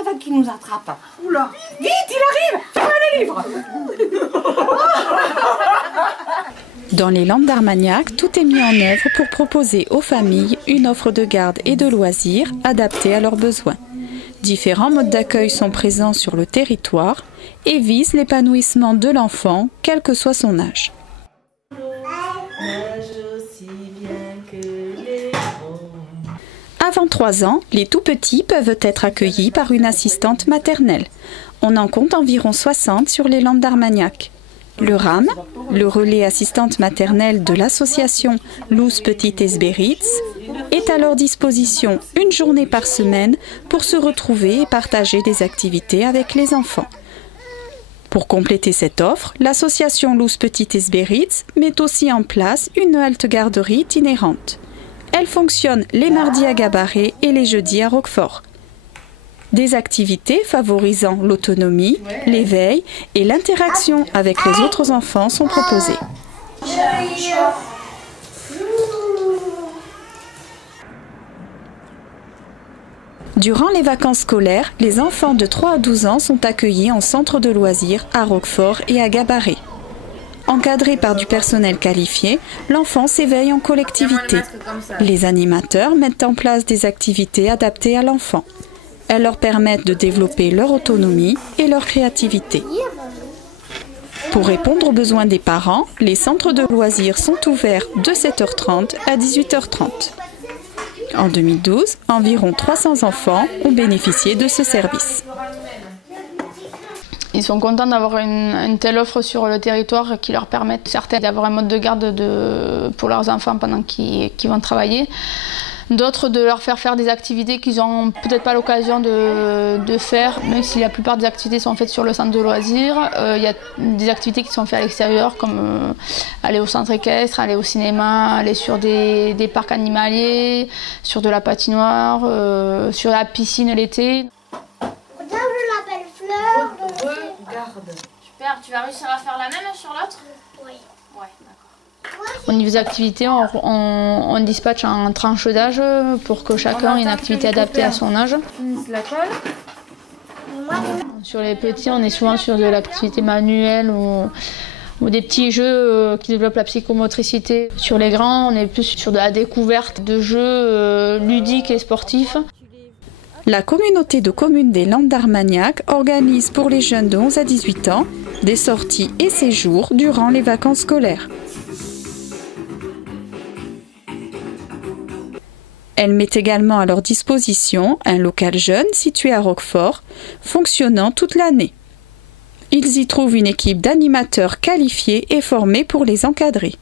avant qu'il nous attrape. Oula. Vite, il arrive. Fais-moi le livre. Dans les Landes d'Armagnac, tout est mis en œuvre pour proposer aux familles une offre de garde et de loisirs adaptée à leurs besoins. Différents modes d'accueil sont présents sur le territoire et visent l'épanouissement de l'enfant, quel que soit son âge. Avant 3 ans, les tout-petits peuvent être accueillis par une assistante maternelle. On en compte environ 60 sur les Landes d'Armagnac. Le RAM, le relais assistante maternelle de l'association Loes Petites Biarritz, est à leur disposition une journée par semaine pour se retrouver et partager des activités avec les enfants. Pour compléter cette offre, l'association Loes Petites Biarritz met aussi en place une halte garderie itinérante. Elle fonctionne les mardis à Gabarret et les jeudis à Roquefort. Des activités favorisant l'autonomie, l'éveil et l'interaction avec les autres enfants sont proposées. Durant les vacances scolaires, les enfants de 3 à 12 ans sont accueillis en centre de loisirs à Roquefort et à Gabarret. Encadré par du personnel qualifié, l'enfant s'éveille en collectivité. Les animateurs mettent en place des activités adaptées à l'enfant. Elles leur permettent de développer leur autonomie et leur créativité. Pour répondre aux besoins des parents, les centres de loisirs sont ouverts de 7h30 à 18h30. En 2012, environ 300 enfants ont bénéficié de ce service. Ils sont contents d'avoir une telle offre sur le territoire qui leur permet certains d'avoir un mode de garde pour leurs enfants pendant qu'ils vont travailler. D'autres de leur faire des activités qu'ils n'ont peut-être pas l'occasion de faire, même si la plupart des activités sont faites sur le centre de loisirs. Il y a des activités qui sont faites à l'extérieur, comme aller au centre équestre, aller au cinéma, aller sur des parcs animaliers, sur de la patinoire, sur la piscine l'été. Regarde, je l'appelle Fleur. Regarde. Super, tu vas réussir à faire la même sur l'autre? Oui. Ouais, d'accord. Au niveau des activités, on dispatche en tranche d'âge pour que chacun ait une activité adaptée à son âge. La colle. Sur les petits, on est souvent sur de l'activité manuelle ou des petits jeux qui développent la psychomotricité. Sur les grands, on est plus sur de la découverte de jeux ludiques et sportifs. La communauté de communes des Landes d'Armagnac organise pour les jeunes de 11 à 18 ans des sorties et séjours durant les vacances scolaires. Elle met également à leur disposition un local jeune situé à Roquefort, fonctionnant toute l'année. Ils y trouvent une équipe d'animateurs qualifiés et formés pour les encadrer.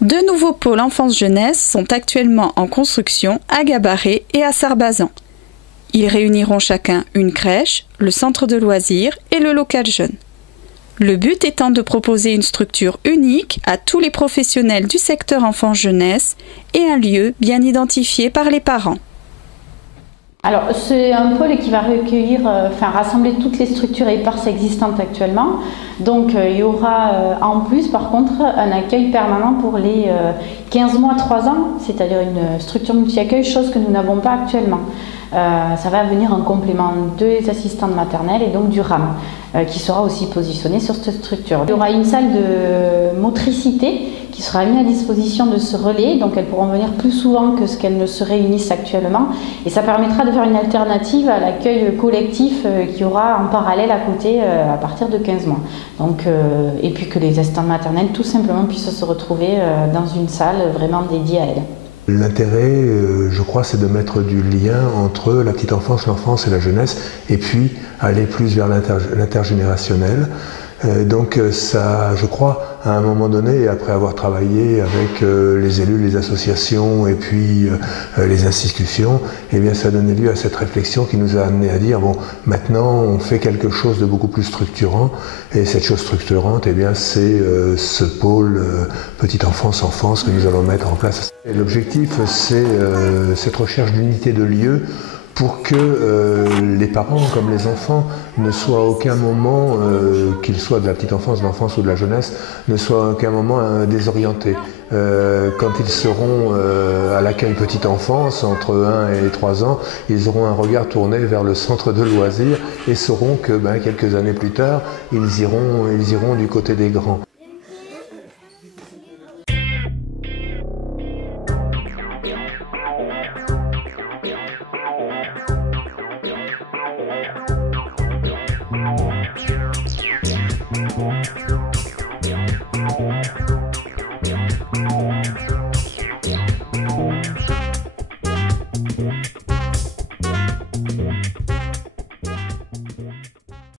2 nouveaux pôles enfance-jeunesse sont actuellement en construction à Gabarret et à Sarbazan. Ils réuniront chacun une crèche, le centre de loisirs et le local jeune. Le but étant de proposer une structure unique à tous les professionnels du secteur enfance-jeunesse et un lieu bien identifié par les parents. Alors, c'est un pôle qui va rassembler toutes les structures éparses existantes actuellement. Donc, il y aura en plus, par contre, un accueil permanent pour les 15 mois, 3 ans, c'est-à-dire une structure multi-accueil, chose que nous n'avons pas actuellement. Ça va venir en complément des assistantes maternelles et donc du RAM, qui sera aussi positionné sur cette structure. Il y aura une salle de motricité qui sera mise à disposition de ce relais, donc elles pourront venir plus souvent que ce qu'elles ne se réunissent actuellement, et ça permettra de faire une alternative à l'accueil collectif qu'il y aura en parallèle à côté à partir de 15 mois. Donc, et puis que les assistantes maternelles tout simplement puissent se retrouver dans une salle vraiment dédiée à elles. L'intérêt, je crois, c'est de mettre du lien entre la petite enfance, l'enfance et la jeunesse, et puis aller plus vers l'intergénérationnel. Donc ça, je crois, à un moment donné, après avoir travaillé avec les élus, les associations et puis les institutions, eh bien ça a donné lieu à cette réflexion qui nous a amené à dire, bon, maintenant on fait quelque chose de beaucoup plus structurant, et cette chose structurante, eh bien c'est ce pôle petite enfance que nous allons mettre en place. L'objectif, c'est cette recherche d'unité de lieu pour que les parents comme les enfants ne soient à aucun moment, qu'ils soient de la petite enfance, de l'enfance ou de la jeunesse, ne soient à aucun moment désorientés. Quand ils seront à l'accueil petite enfance, entre 1 et 3 ans, ils auront un regard tourné vers le centre de loisirs et sauront que quelques années plus tard, ils iront du côté des grands.